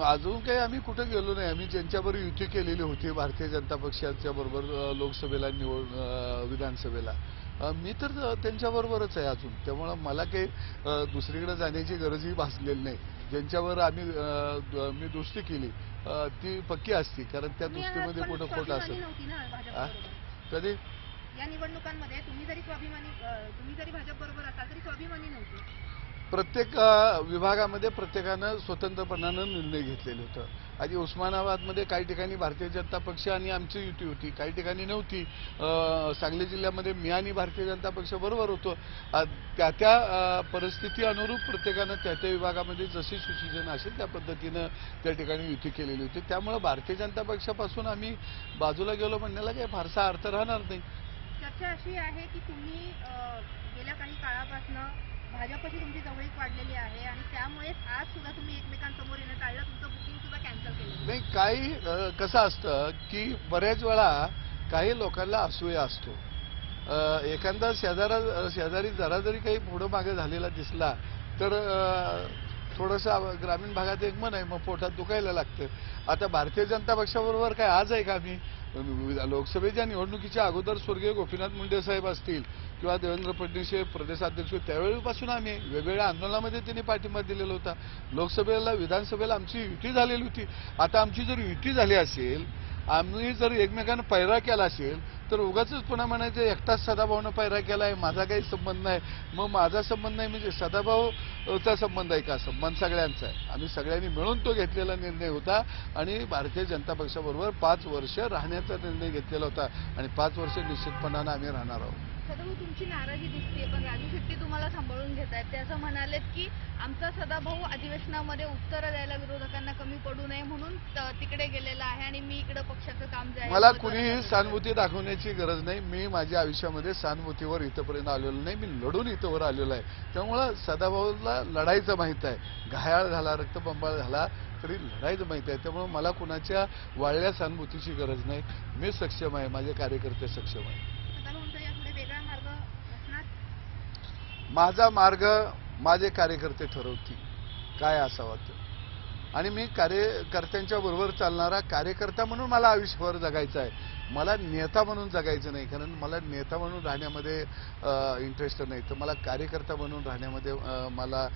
अजून काही आम्ही कुठं गेलो नाही. आम्ही ज्यांच्याबरोबर युती केलेली होती भारतीय जनता पक्षाच्या बरोबर लोकसभेला निवड विधानसभेला. मी तर त्यांच्याबरोबरच आहे अजून. त्यामुळं मला काही दुसरीकडे जाण्याची गरजही भासलेली नाही. ज्यांच्यावर आम्ही मी दोस्ती केली ती पक्की असती कारण त्या दोस्तीमध्ये कुठं खोटं असेल. कधी? या निवडणुकांमध्ये तुम्ही जरी स्वाभिमानी तुम्ही जरी भाजप बरोबर असाल तरी स्वाभिमानी प्रत्येक विभागामध्ये प्रत्येकानं स्वतंत्रपणानं निर्णय घेतलेले होतं. आधी उस्मानाबादमध्ये काही ठिकाणी भारतीय जनता पक्ष आणि आमची युती होती. काही ठिकाणी नव्हती. सांगली जिल्ह्यामध्ये मी आणि भारतीय जनता पक्ष बरोबर होतो. त्या त्या परिस्थिती अनुरूप प्रत्येकानं त्या त्या विभागामध्ये जशी सुशिक्षण असेल त्या पद्धतीनं त्या ठिकाणी युती केलेली होती. त्यामुळं भारतीय जनता पक्षापासून आम्ही बाजूला गेलो म्हणण्याला काही फारसा अर्थ राहणार नाही. चर्चा अशी आहे की तुम्ही गेल्या काही काळापासून भाजपची तुमची जवळीक वाढलेली आहे आणि त्यामुळेच आज सुद्धा तुम्ही एकमेकांसमोर येणं टाळलं तुमचं बुकिंग सुद्धा कॅन्सल केलं. नाही काही कसं असतं की बऱ्याच वेळा काही लोकांना असूया असतो. एखादा शेजारा शेजारी जरा जरी काही पुढं मागे झालेला दिसला तर थोडंसं ग्रामीण भागात एक मन आहे मग पोटात दुखायला लागतं. आता भारतीय जनता पक्षाबरोबर काय आज आहे का आम्ही? लोकसभेच्या निवडणुकीच्या अगोदर स्वर्गीय गोपीनाथ मुंडे साहेब असतील किंवा देवेंद्र फडणवीस हे प्रदेशाध्यक्ष त्यावेळीपासून आम्ही वेगवेगळ्या आंदोलनामध्ये त्यांनी पाठिंबा दिलेला होता. लोकसभेला विधानसभेला आमची युती झालेली होती. आता आमची जर युती झाली असेल आम्ही जर एकमेकांना पैरा केला असेल तर उगाच पुन्हा म्हणायचं एकटाच सदाभाऊनं पैरा केला आहे माझा काही संबंध नाही. मग माझा संबंध नाही म्हणजे सदाभाऊचा संबंध आहे का? संबंध सगळ्यांचा आहे. आम्ही सगळ्यांनी मिळून तो घेतलेला निर्णय होता आणि भारतीय जनता पक्षाबरोबर पाच वर्ष राहण्याचा निर्णय घेतलेला होता आणि पाच वर्ष निश्चितपणानं आम्ही राहणार आहोत. सदाभाऊ तुमची नाराजी दिसते पण राजू शेट्टी तुम्हाला सांभाळून घेत आहेत ते असं म्हणालेत की आमचा सदाभाऊ अधिवेशनामध्ये उत्तरं द्यायला विरोधकांना कमी पडू नये म्हणून तिकडे गेलेला आहे आणि मी इकडे पक्षाचं काम जे आहे मला कुणीही. सहानुभूती दाखवण्याची गरज नाही. मी माझ्या आयुष्यामध्ये सहानुभूतीवर इथंपर्यंत आलेलो नाही. मी लढून इथंवर आलेलो आहे. त्यामुळं सदाभाऊला लढायचं माहीत आहे. घायाळ झाला रक्तबंबाळ झाला तरी लढायचं माहीत आहे. त्यामुळं मला कुणाच्या वाळल्या सहानुभूतीची गरज नाही. मी सक्षम आहे. माझे कार्यकर्ते सक्षम आहे सदाभाऊंचा यापुढे वेगळा मार्ग असणार माझा मार्ग माझे कार्यकर्ते ठरवतील. काय असावा तो? आणि मी कार्यकर्त्यांच्या बरोबर चालणारा कार्यकर्ता म्हणून मला आयुष्यभर जगायचं आहे. मला नेता म्हणून जगायचं नाही कारण मला नेता म्हणून राहण्यामध्ये इंटरेस्ट नाही. तर मला कार्यकर्ता म्हणून राहण्यामध्ये मला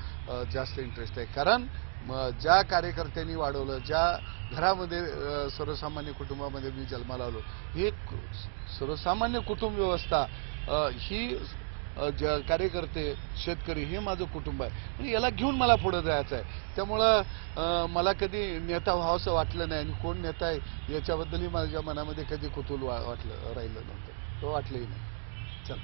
जास्त इंटरेस्ट आहे. कारण म, ज्या कार्यकर्त्यांनी वाढवलं ज्या घरामध्ये सर्वसामान्य कुटुंबामध्ये मी जन्माला आलो ही सर्वसामान्य कुटुंब व्यवस्था ही ज्या कार्यकर्ते शेतकरी हे माझं कुटुंब आहे. आणि याला घेऊन मला पुढे जायचं आहे. त्यामुळं मला कधी नेता व्हावंसं वाटलं नाही आणि कोण नेता आहे याच्याबद्दलही माझ्या मनामध्ये कधी कुतूल वा वाटलं राहिलं नव्हतं. तो वाटलंही नाही. चल.